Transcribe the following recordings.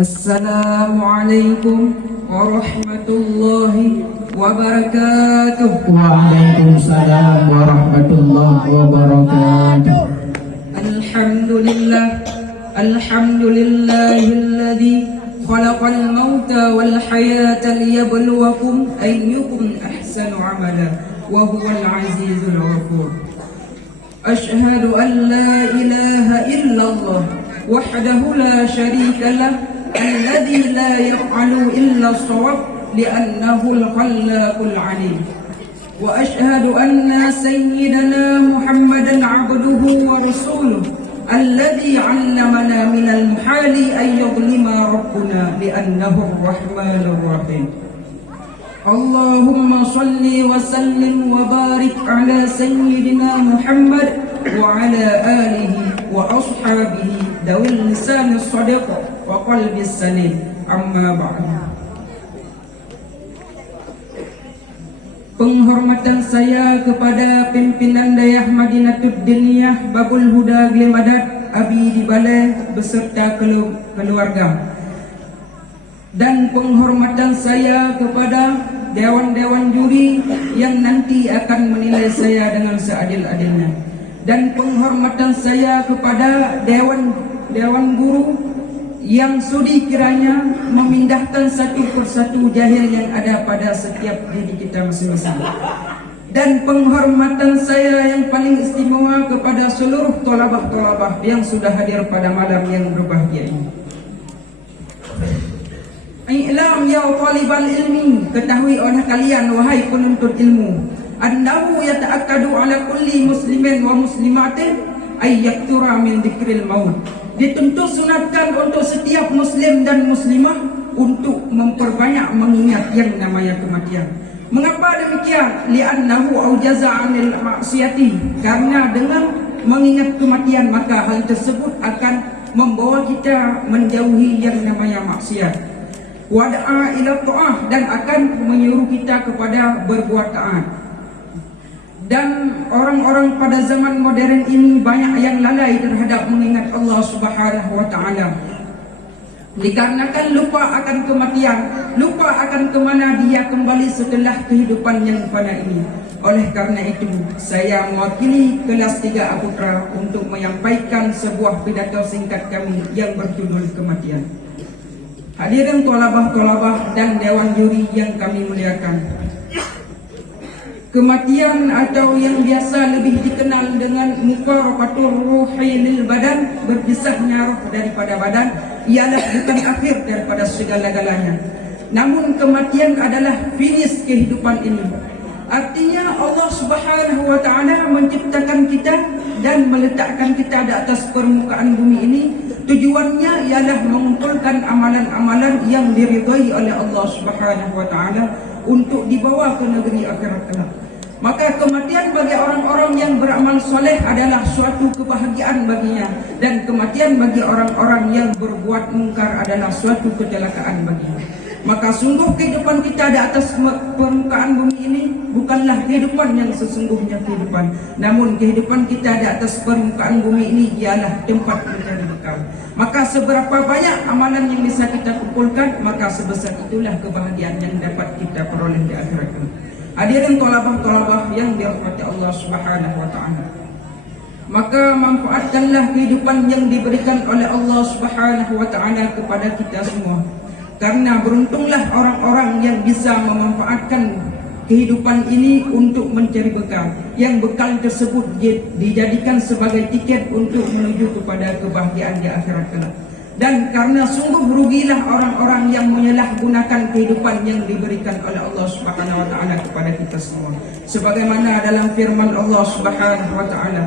Assalamualaikum warahmatullahi wabarakatuh. Waalaikumsalam warahmatullahi wabarakatuh. Alhamdulillahilladzi khalaqal mauta wal hayata liyabluwakum ayyukum ahsanu amala wa huwal azizul ghafur. Ashhadu an la ilaha illallah wahdahu la syarika lah alladzi la yaf'alu illa as-shawab li'annahu al-khallaqul 'alim. Wa ashhadu anna sayyidana Muhammadan 'abduhu wa rasuluhu alladzi 'allamana minal muhali ay yadhlima rabbuna li'annahu ar-rahmanur rahim. Allahumma salli wa sallim wa barik ala sayyidina Muhammad wa ala alihi wa ashabihi dawil lisan as-sadiq wa qalbi salim. Amma ba'd. Penghormatan saya kepada pimpinan Dayah Madinatud Diniyah Babul Huda Glimadat Abi di Balai beserta keluarga, dan penghormatan saya kepada dewan-dewan juri yang nanti akan menilai saya dengan seadil-adilnya, dan penghormatan saya kepada dewan guru yang sudi kiranya memindahkan satu persatu jahil yang ada pada setiap diri kita masing-masing, dan penghormatan saya yang paling istimewa kepada seluruh tolabah-tolabah yang sudah hadir pada malam yang berbahagia ini. I'lam ya talibal ilmi, ketahui oleh kalian wahai penuntut ilmu, annahu yata'akkadu ala kulli muslimin wa muslimatin ay yaktura min dzikril maut. Dituntut sunatkan untuk setiap muslim dan muslimah untuk memperbanyak mengingat yang namanya kematian. Mengapa demikian? Li'annahu aujaza 'anil ma'siyati, karena dengan mengingat kematian maka hal tersebut akan membawa kita menjauhi yang namanya maksiat. Wada'a ila ta'ah, dan akan menyuruh kita kepada berbuat taat. Dan orang-orang pada zaman modern ini banyak yang lalai terhadap mengingat Allah Subhanahu wa ta'ala, dikarenakan lupa akan kematian, lupa akan kemana dia kembali setelah kehidupan yang fana ini. Oleh karena itu, saya mewakili kelas 3 Aputra untuk menyampaikan sebuah pidato singkat kami yang berjudul kematian. Hadirin tolabah-tolabah dan dewan juri yang kami muliakan, kematian atau yang biasa lebih dikenal dengan mufaraqatur ruhi lil badan, berpisahnya roh daripada badan, ialah bukan akhir daripada segala-galanya. Namun kematian adalah finish kehidupan ini. Artinya Allah Subhanahu wa ta'ala menciptakan kita dan meletakkan kita di atas permukaan bumi ini. Tujuannya ialah mengumpulkan amalan-amalan yang diridhai oleh Allah Subhanahu wa ta'ala untuk dibawa ke negeri akhirat kelak. Maka kematian bagi orang-orang yang beramal soleh adalah suatu kebahagiaan baginya, dan kematian bagi orang-orang yang berbuat mungkar adalah suatu kecelakaan baginya. Maka sungguh kehidupan kita di atas permukaan bumi ini bukanlah kehidupan yang sesungguhnya kehidupan, namun kehidupan kita di atas permukaan bumi ini ialah tempat mencari bekal. Maka seberapa banyak amalan yang bisa kita kumpulkan, maka sebesar itulah kebahagiaan yang dapat kita peroleh di akhirat. Hadirin tolabah-tolabah yang dirahmati Allah Subhanahu wa ta'ala, maka manfaatkanlah kehidupan yang diberikan oleh Allah Subhanahu wa ta'ala kepada kita semua. Karena beruntunglah orang-orang yang bisa memanfaatkan kehidupan ini untuk mencari bekal, yang bekal tersebut dijadikan sebagai tiket untuk menuju kepada kebahagiaan di akhirat kelak. Dan karena sungguh rugilah orang-orang yang menyalahgunakan kehidupan yang diberikan oleh Allah Subhanahu wa ta'ala kepada kita semua. Sebagaimana dalam firman Allah Subhanahu wa ta'ala,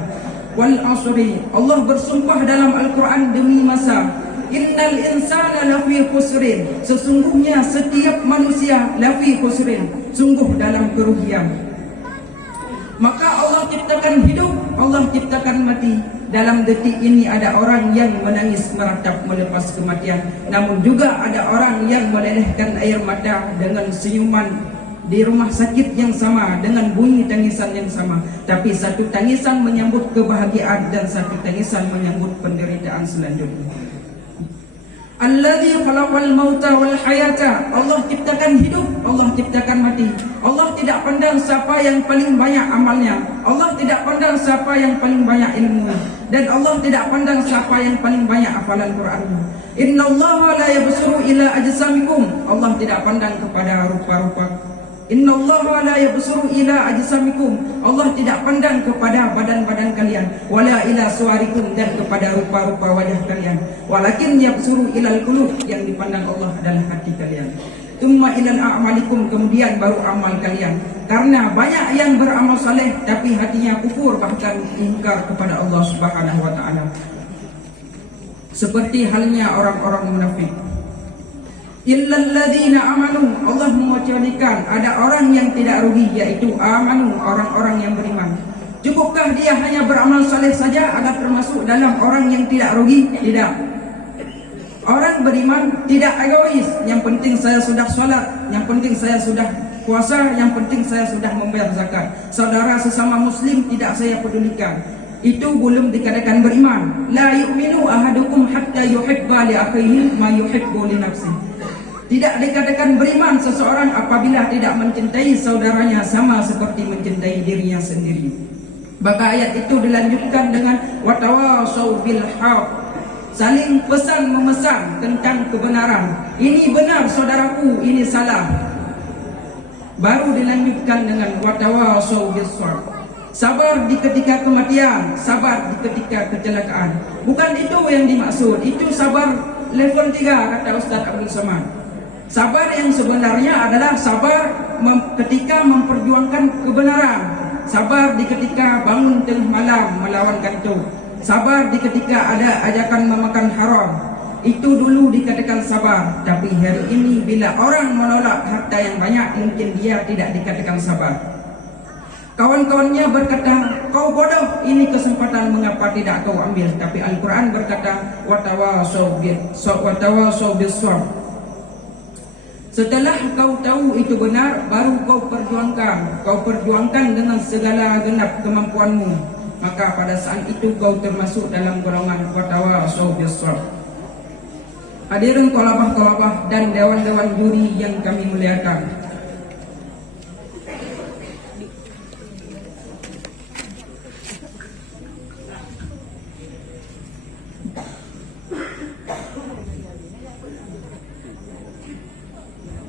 wal asri, Allah bersumpah dalam Al-Quran demi masa, innal insana lafi khusrin, sesungguhnya setiap manusia lafi khusrin, sungguh dalam kerugian. Maka Allah ciptakan hidup, Allah ciptakan mati. Dalam detik ini ada orang yang menangis meratap melepas kematian, namun juga ada orang yang melelehkan air mata dengan senyuman di rumah sakit yang sama, dengan bunyi tangisan yang sama. Tapi satu tangisan menyambut kebahagiaan dan satu tangisan menyambut penderitaan selanjutnya. Alladzi khalaqal mauta wal hayata. Allah ciptakan hidup, Allah ciptakan mati. Allah tidak pandang siapa yang paling banyak amalnya. Allah tidak pandang siapa yang paling banyak ilmunya. Dan Allah tidak pandang siapa yang paling banyak hafalan Qur'annya. Innallaha la yabsuru ila ajsamikum. Allah tidak pandang kepada rupa-rupa. Innallaha la yabsuru ila ajsamikum. Allah tidak pandang kepada badan-badan kalian, wala ila suwarikum, dan kepada rupa-rupa wajah kalian. Walakin yabsuru ilal qulub, yang dipandang Allah adalah hati kalian. Tsumma ilal a'malikum, kemudian baru amal kalian. Karena banyak yang beramal saleh tapi hatinya kufur, bahkan ingkar kepada Allah Subhanahu wa taala. Seperti halnya orang-orang munafik. Illal ladzina amanu, Allah mengecualikan ada orang yang tidak rugi, yaitu amanu, orang-orang yang beriman. Cukupkah dia hanya beramal saleh saja agar termasuk dalam orang yang tidak rugi? Tidak. Orang beriman tidak egois. Yang penting saya sudah sholat, yang penting saya sudah puasa, yang penting saya sudah membayar zakat. Saudara sesama muslim tidak saya pedulikan. Itu belum dikatakan beriman. La yu'minu ahadukum hatta yuhibba li akhihi ma yuhibbu li nafsihi. Tidak dikatakan beriman seseorang apabila tidak mencintai saudaranya sama seperti mencintai dirinya sendiri. Maka ayat itu dilanjutkan dengan watawasau bil haq, saling pesan memesan tentang kebenaran. Ini benar saudaraku, ini salah. Baru dilanjutkan dengan watawasau bis sabr, sabar di ketika kematian, sabar di ketika kecelakaan. Bukan itu yang dimaksud. Itu sabar level 3 kata Ustaz Abdul Somad. Sabar yang sebenarnya adalah sabar ketika memperjuangkan kebenaran. Sabar di ketika bangun tengah malam melawan kantuk. Sabar di ketika ada ajakan memakan haram. Itu dulu dikatakan sabar. Tapi hari ini bila orang menolak harta yang banyak, mungkin dia tidak dikatakan sabar. Kawan-kawannya berkata, kau bodoh, ini kesempatan, mengapa tidak kau ambil? Tapi Al-Quran berkata, watawasau bis sabr. Setelah kau tahu itu benar, baru kau perjuangkan. Kau perjuangkan dengan segala genap kemampuanmu. Maka pada saat itu kau termasuk dalam golongan watawasau bis sabr. Hadirin thalabah-thalabah dan dewan-dewan juri yang kami muliakan,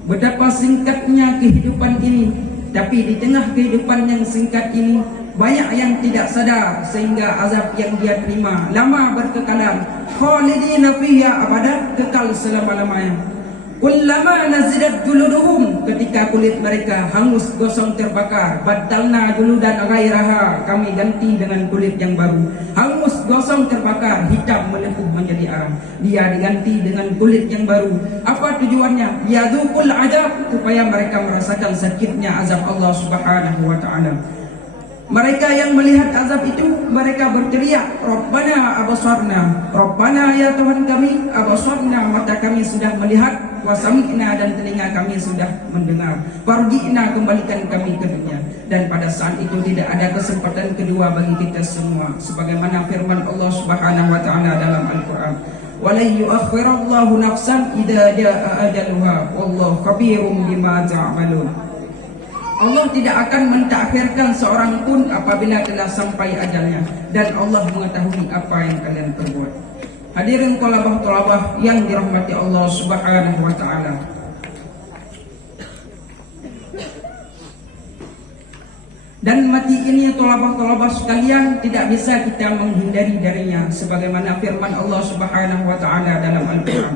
betapa singkatnya kehidupan ini. Tapi di tengah kehidupan yang singkat ini, banyak yang tidak sadar sehingga azab yang dia terima lama berkekalan. Khalidina fiha abada, kekal selama-lamanya. Kullama nazidat juluduhum, ketika kulit mereka hangus gosong terbakar, badalna juludan ghairaha, kami ganti dengan kulit yang baru. Hangus gosong terbakar, hitam melepuh menjadi arang, dia diganti dengan kulit yang baru. Apa tujuannya? Yadukul azab, supaya mereka merasakan sakitnya azab Allah Subhanahu wa taala. Mereka yang melihat azab itu, mereka berteriak, Rabbana abasarna, Rabbana ya Tuhan kami, abasarna, mata kami sudah melihat, wasami'na, dan telinga kami sudah mendengar, farji'na, kembalikan kami ke dunia. Dan pada saat itu tidak ada kesempatan kedua bagi kita semua, sebagaimana firman Allah Subhanahu wa taala dalam Al-Qur'an, wala yu'akhirallahu nafsan idza jaa ajaluha wallahu khabirum bima ta'malun. Allah tidak akan mentakhirkan seorang pun apabila telah sampai ajalnya, dan Allah mengetahui apa yang kalian perbuat. Hadirin thalabah-thalabah yang dirahmati Allah Subhanahu wa taala. Dan mati ini thalabah-thalabah sekalian tidak bisa kita menghindari darinya, sebagaimana firman Allah Subhanahu wa taala dalam Al-Qur'an,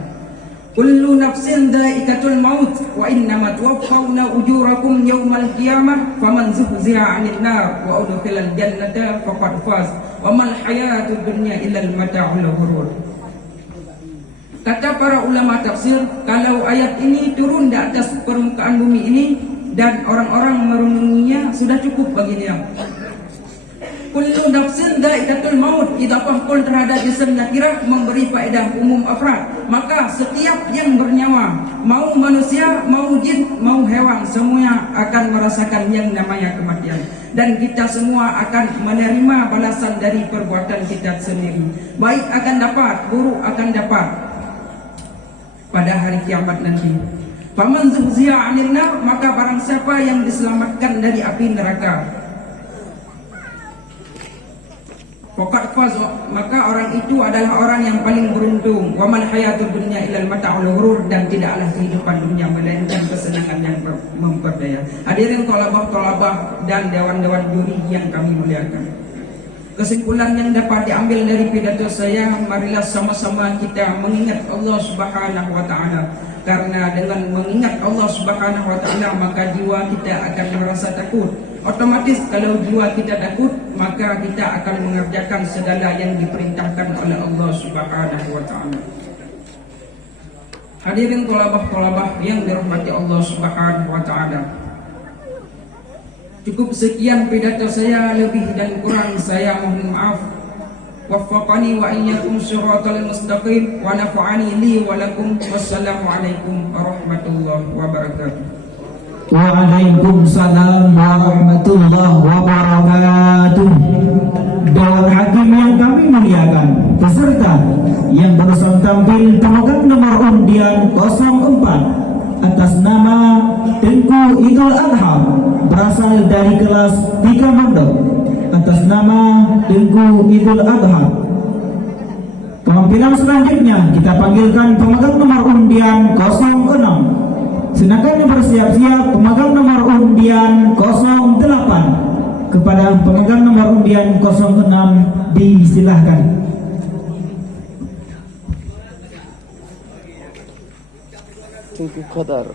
kullu nafsin dha'iqatul maut wa innama tuwaffawna ujurakum yawmal qiyamah faman zuhziha 'anil nar wa udkhilal jannata faqad faz wa mal hayatud dunya illa mata'ul ghurur. Kata para ulama tafsir, kalau ayat ini turun di atas permukaan bumi ini dan orang-orang merenunginya, sudah cukup bagi dia. Kullu nafsin dha'iqatul maut, idafah kul terhadap isim nakirah memberi faedah umum afrad. Maka setiap yang bernyawa, mau manusia, mau jin, mau hewan, semuanya akan merasakan yang namanya kematian. Dan kita semua akan menerima balasan dari perbuatan kita sendiri. Baik akan dapat, buruk akan dapat. pada hari kiamat nanti. Faman zuhziya 'anil nar, maka barang siapa yang diselamatkan dari api neraka, faqad faz, maka orang itu adalah orang yang paling beruntung. Wa mal hayatud dunya illal mata'ul ghurur, dan tidaklah kehidupan dunia melainkan kesenangan yang memperdaya. Hadirin thalabah dan dewan-dewan juri yang kami muliakan, kesimpulan yang dapat diambil dari pidato saya, marilah sama-sama kita mengingat Allah Subhanahu wa taala. Karena dengan mengingat Allah Subhanahu wa taala, maka jiwa kita akan merasa takut. Otomatis kalau jiwa kita takut, maka kita akan mengerjakan segala yang diperintahkan oleh Allah Subhanahu wa taala. Hadirin thalabah yang dirahmati Allah Subhanahu wa taala, cukup sekian pidato saya, lebih dan kurang saya mohon maaf. Waffaqani wa iyyakum shiratal mustaqim wa nafa'ani li wa lakum. Wassalamualaikum warahmatullahi wabarakatuh. Waalaikumsalam warahmatullahi wabarakatuh. Dewan Hakim yang kami muliakan, peserta yang berusaha tampil pemegang nomor undian 04 atas nama Tengku Idul Adha berasal dari kelas 3 Mondok, atas nama Tengku Idul Adha. Penampilan selanjutnya kita panggilkan pemegang nomor undian 06. Silakan yang bersiap-siap pemegang nomor undian 08. Kepada pemegang nomor undian 06 disilahkan. Tengku Qadar.